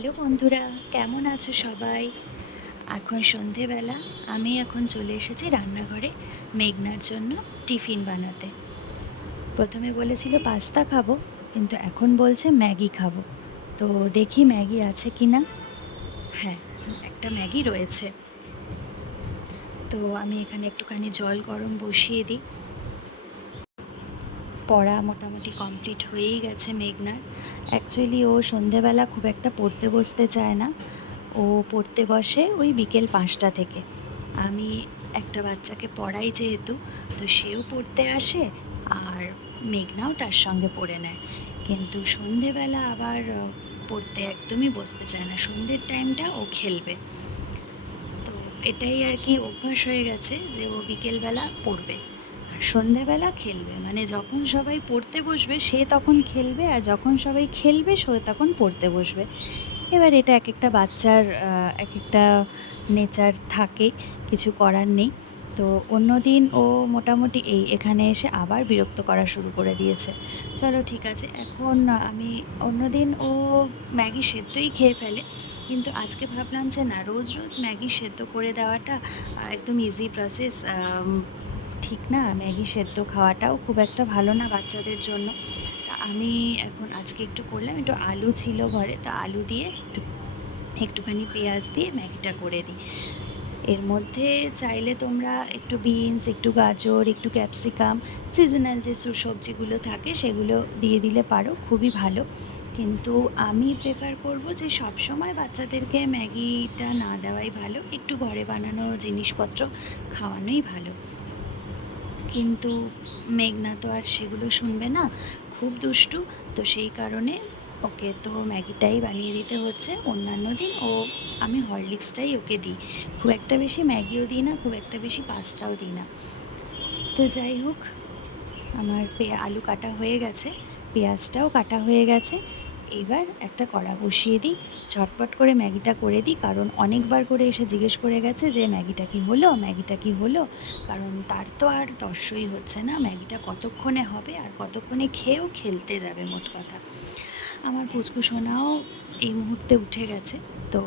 Hello বন্ধুরা, কেমন আছো সবাই? এখন সন্ধেবেলা। আমি এখন চলে এসেছি রান্নাঘরে মেঘনার জন্য টিফিন বানাতে। প্রথমে বলেছিল পাস্তা খাবো, কিন্তু এখন বলছে ম্যাগি খাবো। তো দেখি ম্যাগি আছে কি না। হ্যাঁ, একটা ম্যাগি রয়েছে। তো আমি এখানে একটুখানি জল গরম বসিয়ে দিই। পড়া মোটামুটি কমপ্লিট হয়েই গেছে মেঘনার। অ্যাকচুয়ালি ও সন্ধেবেলা খুব একটা পড়তে বসতে চায় না। ও পড়তে বসে ওই বিকেল 5টা থেকে। আমি একটা বাচ্চাকে পড়াই যেহেতু, তো সেও পড়তে আসে আর মেঘনাও তার সঙ্গে পড়ে নেয়। কিন্তু সন্ধেবেলা আবার পড়তে একদমই বসতে চায় না। সন্ধ্যের টাইমটা ও খেলবে। তো এটাই আর কি অভ্যাস হয়ে গেছে যে ও বিকেলবেলা পড়বে আর সন্ধেবেলা খেলবে। মানে যখন সবাই পড়তে বসবে সে তখন খেলবে, আর যখন সবাই খেলবে সে তখন পড়তে বসবে। এবার এটা এক একটা বাচ্চার এক একটা নেচার থাকে, কিছু করার নেই। তো অন্যদিন ও মোটামুটি এখানে এসে আবার বিরক্ত করা শুরু করে দিয়েছে। চলো ঠিক আছে, এখন আমি অন্যদিন ও ম্যাগি সেদ্ধই খেয়ে ফেলে, কিন্তু আজকে ভাবলাম যে না, রোজ রোজ ম্যাগি সেদ্ধ করে দেওয়াটা একদম ইজি প্রসেস ঠিক না। ম্যাগি সেদ্ধ খাওয়াটাও খুব একটা ভালো না বাচ্চাদের জন্য। তা আমি এখন আজকে একটু করলাম, একটু আলু ছিল ঘরে, তা আলু দিয়ে একটুখানি পেঁয়াজ দিয়ে ম্যাগিটা করে দিই। এর মধ্যে চাইলে তোমরা একটু বিনস, একটু গাজর, একটু ক্যাপসিকাম, সিজনাল যে সবজিগুলো থাকে সেগুলো দিয়ে দিলে পারো, খুবই ভালো। কিন্তু আমি প্রেফার করব যে সবসময় বাচ্চাদেরকে ম্যাগিটা না দেওয়াই ভালো, একটু ঘরে বানানো জিনিসপত্র খাওয়ানোই ভালো। কিন্তু মেঘনা তো আর সেগুলো শুনবে না, খুব দুষ্টু। তো সেই কারণে ওকে তো ম্যাগিটাই বানিয়ে দিতে হচ্ছে। অন্যান্য দিন আমি হরলিক্সটাই ওকে দিই। খুব একটা বেশি ম্যাগিও দিই না, খুব একটা বেশি পাস্তাও দিই না। তো যাই হোক, আমার আলু কাটা হয়ে গেছে, পেঁয়াজটাও কাটা হয়ে গেছে। এবার একটা কড়া বসিয়ে দিই, ঝটপট করে ম্যাগিটা করে দিই। কারণ অনেকবার করে এসে জিজ্ঞেস করে গেছে যে ম্যাগিটা কি হলো, ম্যাগিটা কি হলো। কারণ তার তো আর তর্সই হচ্ছে না ম্যাগিটা কতক্ষণে হবে আর কতক্ষণে খেয়েও খেলতে যাবে। মোট কথা, আমার পুচকু সোনাও এই মুহূর্তে উঠে গেছে। তো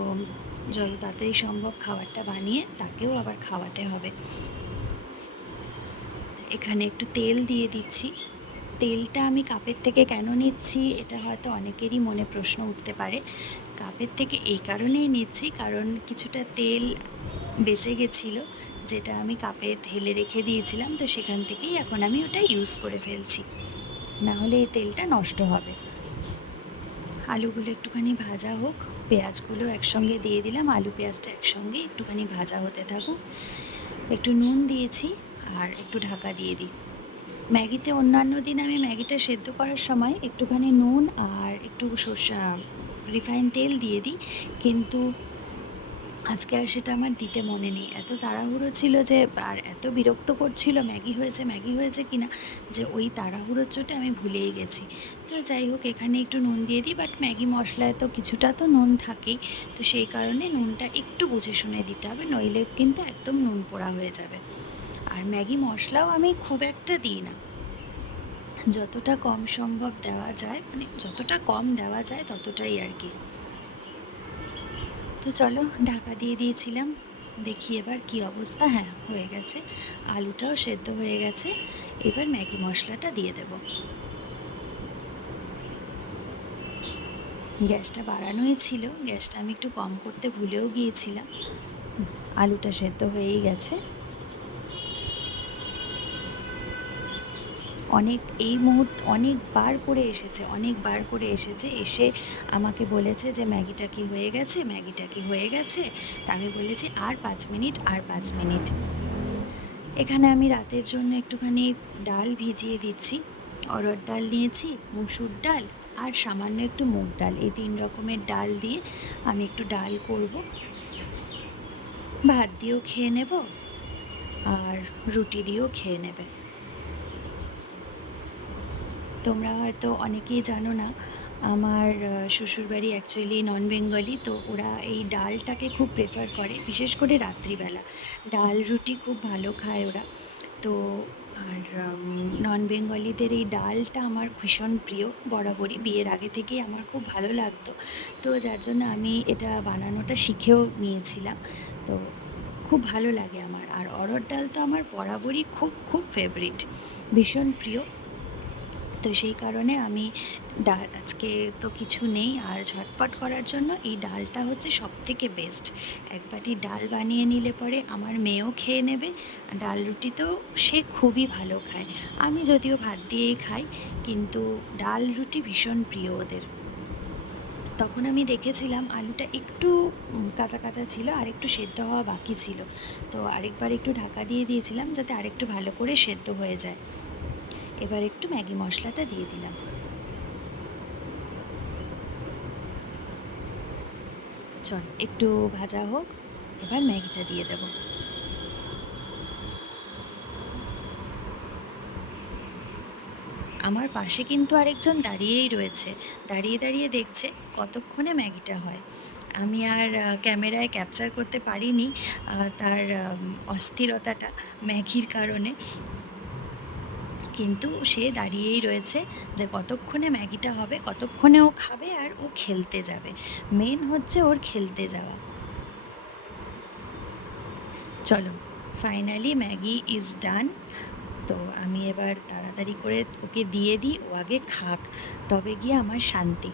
যত তাড়াতাড়ি সম্ভব খাবারটা বানিয়ে তাকেও আবার খাওয়াতে হবে। এখানে একটু তেল দিয়ে দিচ্ছি। তেলটা আমি কাপের থেকে কেন নিচ্ছি, এটা হয়তো অনেকেরই মনে প্রশ্ন উঠতে পারে। কাপের থেকে এই কারণেই নিচ্ছি কারণ কিছুটা তেল বেঁচে গেছিলো, যেটা আমি কাপে ঢেলে রেখে দিয়েছিলাম। তো সেখান থেকেই এখন আমি ওটা ইউজ করে ফেলছি, না হলে এই তেলটা নষ্ট হবে। আলুগুলো একটুখানি ভাজা হোক, পেঁয়াজগুলো একসঙ্গে দিয়ে দিলাম। আলু পেঁয়াজটা একসঙ্গে একটুখানি ভাজা হতে থাকুক। একটু নুন দিয়েছি আর একটু ঢাকা দিয়ে দিই। ম্যাগিতে অন্যান্য দিন আমি ম্যাগিটা সেদ্ধ করার সময় একটুখানি নুন আর একটু রিফাইন তেল দিয়ে দিই, কিন্তু আজকে আর সেটা আমার দিতে মনে নেই। এত তাড়াহুড়ো ছিল যে, আর এত বিরক্ত করছিল ম্যাগি হয়েছে কিনা, যে ওই তাড়াহুড়োর চোটে আমি ভুলেই গেছি। তো যাই হোক, এখানে একটু নুন দিয়ে দিই, বাট ম্যাগি মশলায় তো কিছুটা তো নুন থাকেই। তো সেই কারণে নুনটা একটু বুঝে শুনে দিতে হবে, নইলে কিন্তু একদম নুন পোড়া হয়ে যাবে। আর ম্যাগি মশলাও আমি খুব একটা দিই না, যতটা কম সম্ভব দেওয়া যায়, মানে যতটা কম দেওয়া যায় ততটাই আর কি। তো চলো, ঢাকা দিয়ে দিয়েছিলাম, দেখি এবার কি অবস্থা। হ্যাঁ, হয়ে গেছে, আলুটাও সেদ্ধ হয়ে গেছে। এবার ম্যাগি মশলাটা দিয়ে দেব। গ্যাসটা বাড়ানোই ছিল, গ্যাসটা আমি একটু কম করতে ভুলেও গিয়েছিলাম। আলুটা সেদ্ধ হয়েই গেছে। এই মুহূর্তে অনেকবার করে এসেছে, এসে আমাকে বলেছে যে ম্যাগিটা কি হয়ে গেছে, ম্যাগিটা কি হয়ে গেছে। তা আমি বলেছি আর 5 মিনিট, আর 5 মিনিট। এখানে আমি রাতের জন্য একটুখানি ডাল ভিজিয়ে দিচ্ছি। অরহর ডাল নিয়েছি, মুসুর ডাল আর সামান্য একটু মুগ ডাল, এই 3 রকমের ডাল দিয়ে আমি একটু ডাল করব। ভাত দিয়েও খেয়ে নেব আর রুটি দিয়েও খেয়ে নেবে। তোমরা হয়তো অনেকেই জানো না, আমার শ্বশুরবাড়ি অ্যাকচুয়ালি নন বেঙ্গলি। তো ওরা এই ডালটাকে খুব প্রেফার করে, বিশেষ করে রাত্রিবেলা ডাল রুটি খুব ভালো খায় ওরা। তো আর নন বেঙ্গলিদের এই ডালটা আমার ভীষণ প্রিয়, বরাবরই বিয়ের আগে থেকেই আমার খুব ভালো লাগতো। তো যার জন্য আমি এটা বানানোটা শিখেও নিয়েছিলাম। তো খুব ভালো লাগে আমার। আর অরহর ডাল তো আমার বরাবরই খুব খুব ফেভারিট, ভীষণ প্রিয়। তো সেই কারণে আমি ডাল, আজকে তো কিছু নেই আর ঝটপট করার জন্য এই ডালটা হচ্ছে সবথেকে বেস্ট। এক বাটি ডাল বানিয়ে নিলে পরে আমার মেয়েও খেয়ে নেবে। ডাল রুটি তো সে খুবই ভালো খায়। আমি যদিও ভাত দিয়েই খাই, কিন্তু ডাল রুটি ভীষণ প্রিয় ওদের। তখন আমি দেখেছিলাম আলুটা একটু কাঁচা কাঁচা ছিল, আর একটু সেদ্ধ হওয়া বাকি ছিল। তো আরেকবার একটু ঢাকা দিয়ে দিয়েছিলাম যাতে আরেকটু ভালো করে সেদ্ধ হয়ে যায়। এবার একটু ম্যাগি মশলাটা দিয়ে দিলাম। চল একটু ভাজা হোক, এবার ম্যাগিটা দিয়ে দেব। আমার পাশে কিন্তু আরেকজন দাঁড়িয়েই রয়েছে, দাঁড়িয়ে দাঁড়িয়ে দেখছে কতক্ষণে ম্যাগিটা হয়। আমি আর ক্যামেরায় ক্যাপচার করতে পারিনি তার অস্থিরতাটা ম্যাগির কারণে, কিন্তু সে দাঁড়িয়েই রয়েছে যে কতক্ষণে ম্যাগিটা হবে, কতক্ষণে ও খাবে আর ও খেলতে যাবে। মেন হচ্ছে ওর খেলতে যাওয়া। চলো, ফাইনালি ম্যাগি ইজ ডান। তো আমি এবার তাড়াতাড়ি করে ওকে দিয়ে দিই, ও আগে খাক, তবে গিয়ে আমার শান্তি।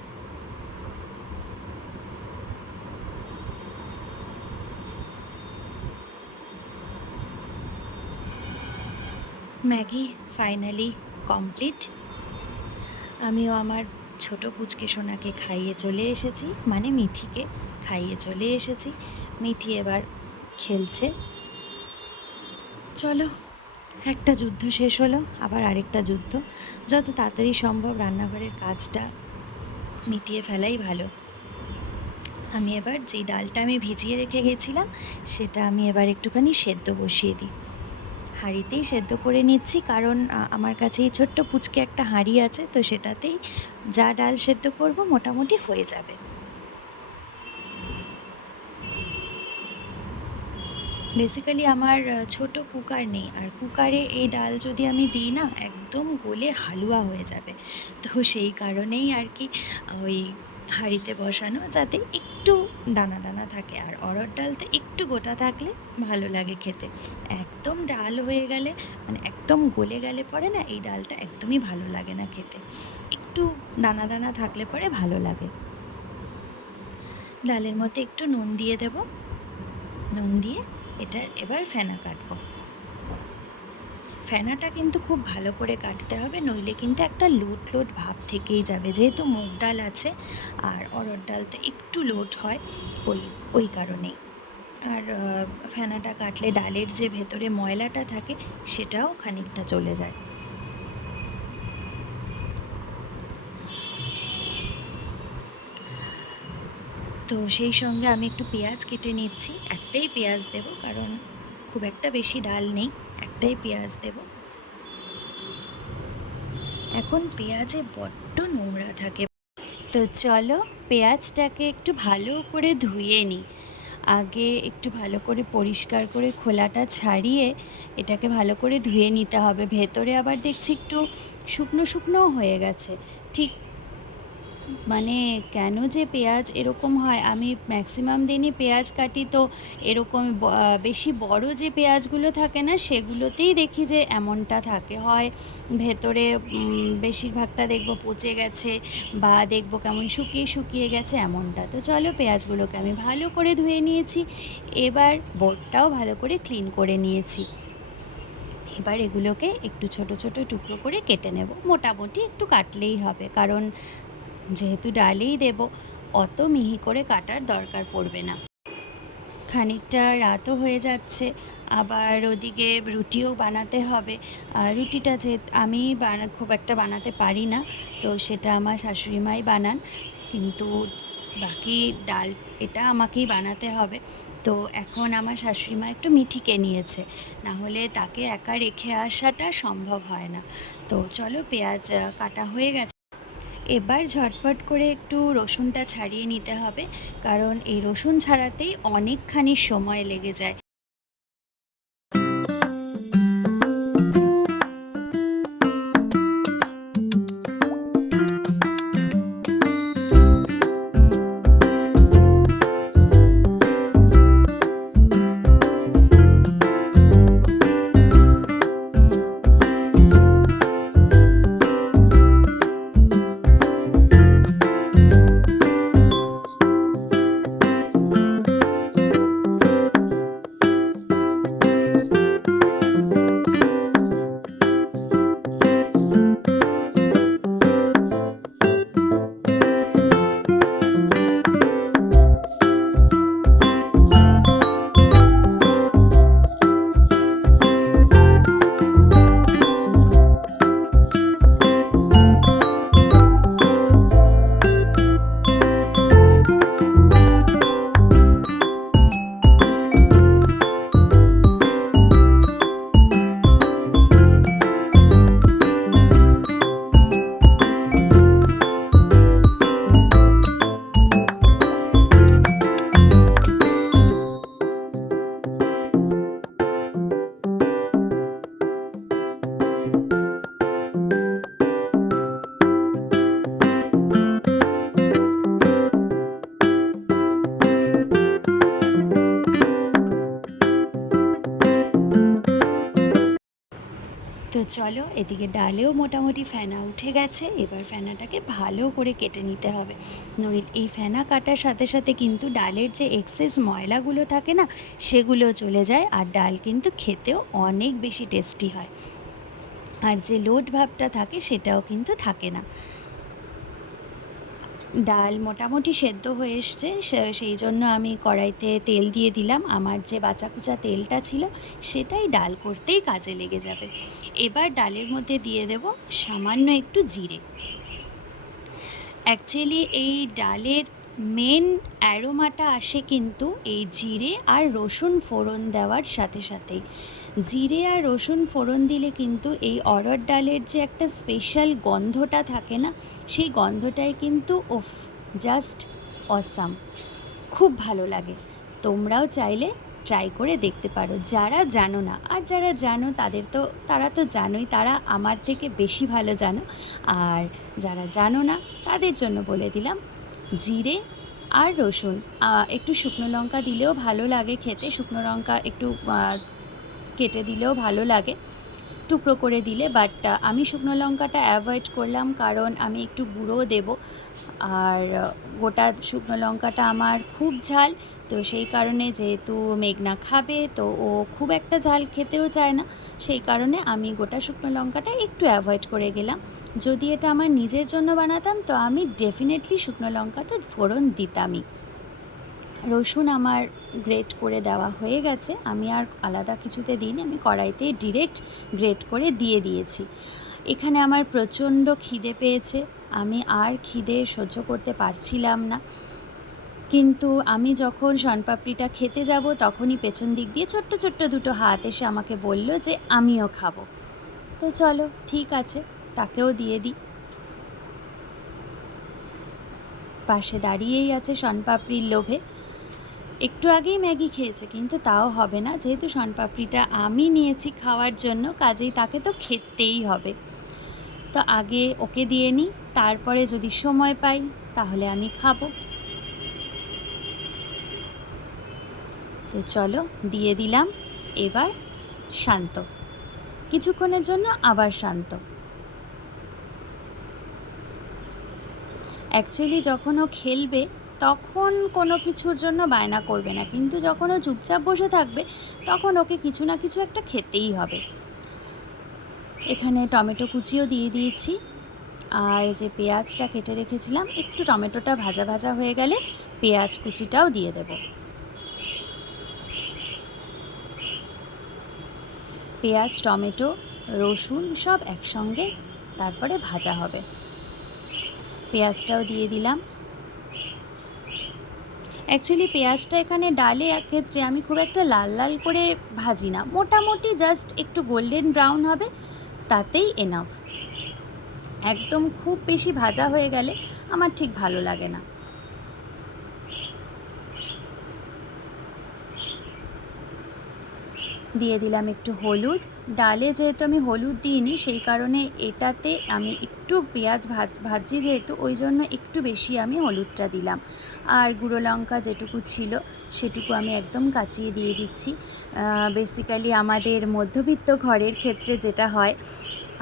Maggi finally complete. আমিও আমার ছোট পুচকে সোনাকে খাইয়ে চলে এসেছি, মানে মিঠিকে খাইয়ে চলে এসেছি। মিঠি এবার খেলছে। চলো, একটা যুদ্ধ শেষ হলো, আবার আরেকটা যুদ্ধ। যত তাড়াতাড়ি সম্ভব রান্নাঘরের কাজটা মিটিয়ে ফেলাই ভালো। আমি এবার যেই ডালটা আমি ভিজিয়ে রেখে গেছিলাম সেটা আমি এবার একটুখানি সেদ্ধ বসিয়ে দিই। হাঁড়িতেই সেদ্ধ করে নিচ্ছি, কারণ আমার কাছে এই ছোট্ট পুচকে একটা হাঁড়ি আছে, তো সেটাতেই যা ডাল সেদ্ধ করব মোটামুটি হয়ে যাবে। বেসিক্যালি আমার ছোট কুকার নেই, আর কুকারে এই ডাল যদি আমি দিই না একদম গলে হালুয়া হয়ে যাবে। তো সেই কারণেই আর কি ওই হাঁড়িতে বসানো, যাতে একটু দানা দানা থাকে। আর অরহর ডাল তো একটু গোটা থাকলে ভালো লাগে খেতে। একদম ডাল হয়ে গেলে, মানে একদম গলে গেলে পরে না এই ডালটা একদমই ভালো লাগে না খেতে। একটু দানা দানা থাকলে পরে ভালো লাগে। ডালের মধ্যে একটু নুন দিয়ে দেব, নুন দিয়ে এটার এবার ফেনা কাটবো। ফেনাটা কিন্তু খুব ভালো করে কাটতে হবে, নইলে কিন্তু একটা লোট লোট ভাব থেকেই যাবে, যেহেতু মুগ ডাল আছে আর অরহর ডাল তো একটু লোট হয়, ওই ওই কারণেই। আর ফেনাটা কাটলে ডালের যে ভেতরে ময়লাটা থাকে সেটাও খানিকটা চলে যায়। তো সেই সঙ্গে আমি একটু পেঁয়াজ কেটে নিচ্ছি, একটাই পেঁয়াজ দেব, কারণ খুব একটা বেশি ডাল নেই, একটাই পেঁয়াজ দেব। এখন পেঁয়াজে বড্ড নোংরা থাকে। তো চলো, পেঁয়াজটাকে একটু ভালো করে ধুয়ে নিই। আগে একটু ভালো করে পরিষ্কার করে খোলাটা ছাড়িয়ে এটাকে ভালো করে ধুয়ে নিতে হবে। ভেতরে আবার দেখছি একটু শুকনো শুকনোও হয়ে গেছে। ঠিক মানে কেন যে পেঁয়াজ এরকম হয়, আমি ম্যাক্সিমাম দিনই পেঁয়াজ কাটি, তো এরকম বেশি বড় যে পেঁয়াজগুলো থাকে না সেগুলোতেই দেখি যে এমনটা থাকে। হয় ভেতরে বেশিরভাগটা দেখব পচে গেছে, বা দেখব কেমন শুকিয়ে শুকিয়ে গেছে, এমনটা। তো চলো, পেঁয়াজগুলোকে আমি ভালো করে ধুয়ে নিয়েছি, এবার বোর্ডটাও ভালো করে ক্লিন করে নিয়েছি। এবার এগুলোকে একটু ছোট ছোট টুকরো করে কেটে নেব, মোটামুটি একটু কাটলেই হবে, কারণ যেহেতু ডালেই দেব, অত মিহি করে কাটার দরকার পড়বে না। খানিকটা রাতও হয়ে যাচ্ছে, আবার ওদিকে রুটিও বানাতে হবে। আর রুটিটা যে আমি খুব একটা বানাতে পারি না, তো সেটা আমার শাশুড়ি মাই বানান, কিন্তু বাকি ডাল এটা আমাকেই বানাতে হবে। তো এখন আমার শাশুড়ি মা একটু মিঠিকে নিয়েছে, না হলে তাকে একা রেখে আসাটা সম্ভব হয় না। তো চলো, পেঁয়াজ কাটা হয়ে গেছে, এবার ঝটপট করে একটু রসুনটা ছাড়িয়ে নিতে হবে, কারণ এই রসুন ছাড়াতেই অনেকখানি সময় লেগে যায়। চলো, এদিকে ডালেও মোটামুটি ফেনা উঠে গেছে। এবার ফেনাটাকে ভালো করে কেটে নিতে হবে, নইলে এই ফেনা কাটার সাথে সাথে কিন্তু ডালের যে এক্সেস ময়লাগুলো থাকে না, সেগুলো চলে যায়, আর ডাল কিন্তু খেতেও অনেক বেশি টেস্টি হয়, আর যে লোট ভাবটা থাকে সেটাও কিন্তু থাকে না। ডাল মোটামুটি সেদ্ধ হয়ে এসছে, সেই জন্য আমি কড়াইতে তেল দিয়ে দিলাম। আমার যে বাঁচাকুচা তেলটা ছিল সেটাই ডাল করতেই কাজে লেগে যাবে। এবার ডালের মধ্যে দিয়ে দেব সামান্য একটু জিরে। অ্যাকচুয়ালি এই ডালের মেন অ্যারোমাটা আসে কিন্তু এই জিরে আর রসুন ফোড়ন দেওয়ার সাথে সাথেই। জিরে আর রসুন ফোড়ন দিলে কিন্তু এই অড়হর ডালের যে একটা স্পেশাল গন্ধটা থাকে না, সেই গন্ধটাই কিন্তু জাস্ট অসাম, খুব ভালো লাগে। তোমরাও চাইলে ট্রাই করে দেখতে পারো, যারা জানো না। আর যারা জানো তারা তো জানোই, তারা আমার থেকে বেশি ভালো জানো। আর যারা জানো না তাদের জন্য বলে দিলাম, জিরে আর রসুন, একটু শুকনো লঙ্কা দিলেও ভালো লাগে খেতে। শুকনো লঙ্কা একটু কেটে দিলেও ভালো লাগে, টুকরো করে দিলে। বাট আমি শুকনো লঙ্কাটা অ্যাভয়েড করলাম, কারণ আমি একটু গুঁড়ো দেব, আর গোটা শুকনো লঙ্কাটা আমার খুব ঝাল। তো সেই কারণে, যেহেতু মেঘনা খাবে, তো ও খুব একটা ঝাল খেতেও চায় না, সেই কারণে আমি গোটা শুকনো লঙ্কাটা একটু অ্যাভয়েড করে গেলাম। যদি এটা আমার নিজের জন্য বানাতাম তো আমি ডেফিনেটলি শুকনো লঙ্কাতে ফোড়ন দিতামই। রসুন আমার গ্রেট করে দেওয়া হয়ে গেছে, আমি আর আলাদা কিছুতে দিইনি, আমি কড়াইতে ডিরেক্ট গ্রেট করে দিয়ে দিয়েছি। এখানে আমার প্রচণ্ড খিদে পেয়েছে, আমি আর খিদে সহ্য করতে পারছিলাম না। কিন্তু আমি যখন শনপাপড়িটা খেতে যাব, তখনই পেছন দিক দিয়ে ছোট্ট ছোট্ট দুটো হাত এসে আমাকে বলল যে আমিও খাবো। তো চলো, ঠিক আছে, তাকেও দিয়ে দিই। পাশে দাঁড়িয়েই আছে শনপাপড়ির লোভে। একটু আগেই ম্যাগি খেয়েছে, কিন্তু তাও হবে না, যেহেতু শনপাপড়িটা আমি নিয়েছি খাওয়ার জন্য, কাজেই তাকে তো খেতেই হবে। তো আগে ওকে দিয়ে নিই, তারপরে যদি সময় পাই তাহলে আমি খাবো। তো চলো, দিয়ে দিলাম। এবার শান্ত, কিছুক্ষণের জন্য আবার শান্ত। অ্যাকচুয়ালি যখন ও খেলবে তখন কোনো কিছুর জন্য বায়না করবে না, কিন্তু যখন ও চুপচাপ বসে থাকবে তখন ওকে কিছু না কিছু একটা খেতেই হবে। এখানে টমেটো কুচিও দিয়ে দিয়েছি, আর যে পেঁয়াজটা কেটে রেখেছিলাম, একটু টমেটোটা ভাজা ভাজা হয়ে গেলে পেঁয়াজ কুচিটাও দিয়ে দেব। পেঁয়াজ, টমেটো, রসুন সব একসঙ্গে তারপরে ভাজা হবে। পেঁয়াজটাও দিয়ে দিলাম। অ্যাকচুয়ালি পেঁয়াজটা এখানে ডালে ক্ষেত্রে আমি খুব একটা লাল লাল করে ভাজি না, মোটামুটি জাস্ট একটু গোল্ডেন ব্রাউন হবে, তাতেই এনাফ। একদম খুব বেশি ভাজা হয়ে গেলে আমার ঠিক ভালো লাগে না। দিয়ে দিলাম একটু হলুদ। ডালে যেহেতু আমি হলুদ দিইনি, সেই কারণে এটাতে আমি একটু পেঁয়াজ ভাজি যেহেতু, ওই জন্য একটু বেশি আমি হলুদটা দিলাম। আর গুঁড়ো লঙ্কা যেটুকু ছিল সেটুকু আমি একদম কাচিয়ে দিয়ে দিচ্ছি। বেসিক্যালি আমাদের মধ্যবিত্ত ঘরের ক্ষেত্রে যেটা হয়,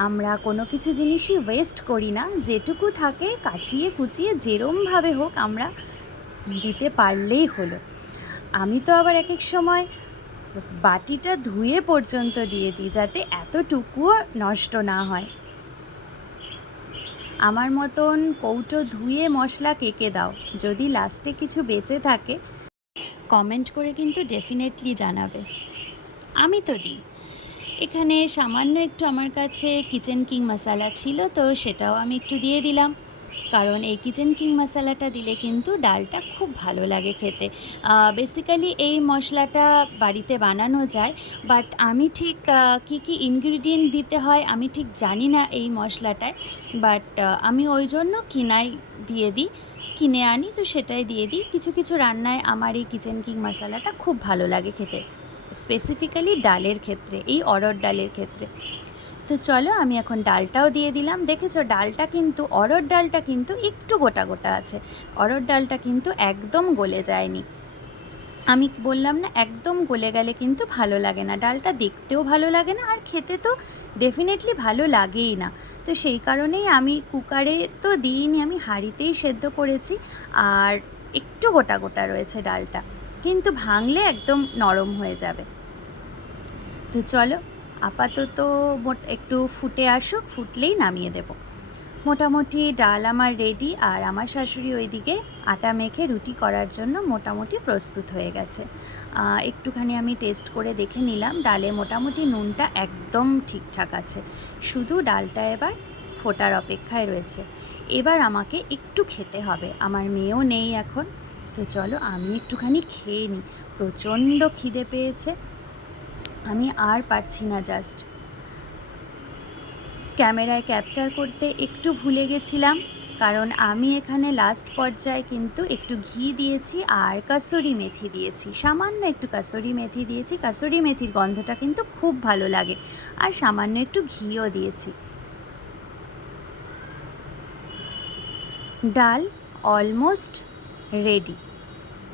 আমরা কোনো কিছু জিনিসই ওয়েস্ট করি না, যেটুকু থাকে কাচিয়ে কুচিয়ে যেরমভাবে হোক আমরা দিতে পারলেই হলো। আমি তো আবার এক এক সময় বাটিটা ধুয়ে পর্যন্ত দিয়ে দিই, যাতে এতটুকুও নষ্ট না হয়। আমার মতন কৌটো ধুয়ে মশলা কে দাও, যদি লাস্টে কিছু বেঁচে থাকে কমেন্ট করে কিন্তু ডেফিনেটলি জানাবে, আমি তো দিই। এখানে সামান্য একটু আমার কাছে কিচেন কিং মশলা ছিল, তো সেটাও আমি একটু দিয়ে দিলাম, কারণ এই কিচেন কিং মশলাটা দিলে কিন্তু ডালটা খুব ভালো লাগে খেতে। বেসিক্যালি এই মশলাটা বাড়িতে বানানো যায়, বাট আমি ঠিক কী কী ইনগ্রিডিয়েন্ট দিতে হয় আমি ঠিক জানি না এই মশলাটায়, বাট আমি ওই জন্য কিনে আনি, তো সেটাই দিয়ে দিই। কিছু কিছু রান্নায় আমার এই কিচেন কিং মশলাটা খুব ভালো লাগে খেতে, স্পেসিফিক্যালি ডালের ক্ষেত্রে, এই অড়হর ডালের ক্ষেত্রে। তো চলো, আমি এখন ডালটাও দিয়ে দিলাম। দেখেছো অড়হর ডালটা কিন্তু একটু গোটা গোটা আছে, অড়হর ডালটা কিন্তু একদম গলে যায়নি। আমি বললাম না, একদম গলে গেলে কিন্তু ভালো লাগে না, ডালটা দেখতেও ভালো লাগে না, আর খেতে তো ডেফিনেটলি ভালো লাগেই না। তো সেই কারণেই আমি কুকারে তো দিইনি, আমি হাঁড়িতেই সেদ্ধ করেছি। আর একটু গোটা গোটা রয়েছে ডালটা, কিন্তু ভাঙলে একদম নরম হয়ে যাবে। তো চলো আপাতত একটু ফুটে আসুক, ফুটলেই নামিয়ে দেব। মোটামুটি ডাল আমার রেডি, আর আমার শাশুড়ি ওইদিকে আটা মেখে রুটি করার জন্য মোটামুটি প্রস্তুত হয়ে গেছে। একটুখানি আমি টেস্ট করে দেখে নিলাম, ডালে মোটামুটি নুনটা একদম ঠিকঠাক আছে, শুধু ডালটা এবার ফোটার অপেক্ষায় রয়েছে। এবার আমাকে একটু খেতে হবে, আমার মেয়েও নেই এখন। তো চলো আমি একটুখানি খেয়ে নিই, প্রচণ্ড খিদে পেয়েছে, আমি আর পারছি না। জাস্ট ক্যামেরায় ক্যাপচার করতে একটু ভুলে গেছিলাম, কারণ আমি এখানে লাস্ট পর্যায়ে কিন্তু একটু ঘি দিয়েছি আর কাসুরি মেথি দিয়েছি, সামান্য একটু কাসুরি মেথি দিয়েছি। কাসুরি মেথির গন্ধটা কিন্তু খুব ভালো লাগে, আর সামান্য একটু ঘিও দিয়েছি। ডাল অলমোস্ট রেডি,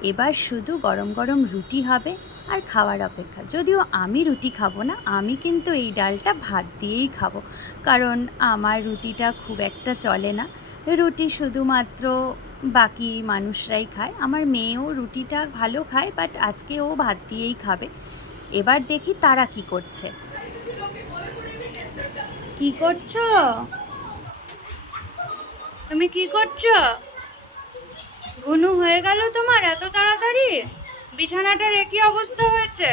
এবার শুধু গরম গরম রুটি হবে আর খাওয়ার অপেক্ষা। যদিও আমি রুটি খাবো না, আমি কিন্তু এই ডালটা ভাত দিয়েই খাবো, কারণ আমার রুটিটা খুব একটা চলে না। রুটি শুধুমাত্র বাকি মানুষরাই খায়, আমার মেয়েও রুটিটা ভালো খায়, বাট আজকে ও ভাত দিয়েই খাবে। এবার দেখি তারা কি করছে। কি করছো তুমি, কি করছো? ঘুনু হয়ে গেল তোমার এত তাড়াতাড়ি? বিছানাটার একই অবস্থা হয়েছে?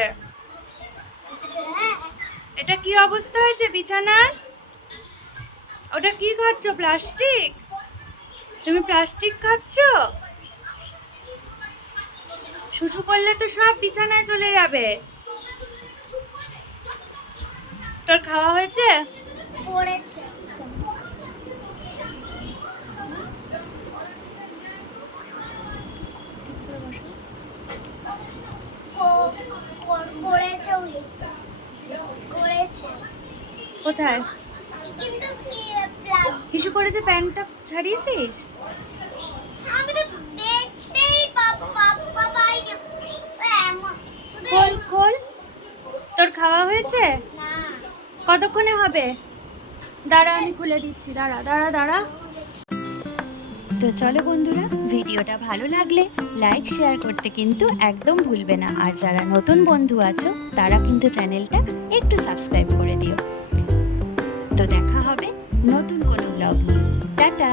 এটা কি অবস্থা হয়েছে বিছানার? ওটা কি খাচ্ছ, প্লাস্টিক? তুমি প্লাস্টিক খাচ্ছ? শুশু করলে তো সব বিছানায় চলে যাবে। তোর খাওয়া হয়েছে? করেছে করেছে করেছে কোথায় কিন্তু হিসু করেছে? প্যান্টটা ছাড়িয়েছিস? আমি তো দেখতেই পাপাই খোল খোল, তোর খাওয়া হয়েছে? না কতক্ষণে হবে? দাঁড়া আমি খুলে দিচ্ছি, দাঁড়া দাঁড়া দাঁড়া। তো চলো বন্ধুরা, ভিডিওটা ভালো লাগলে লাইক শেয়ার করতে কিন্তু একদম ভুলবে না, আর যারা নতুন বন্ধু আছো তারা কিন্তু চ্যানেলটা একটু সাবস্ক্রাইব করে দিও। তো দেখা হবে নতুন কোনো ব্লগ নিয়ে। টাটা।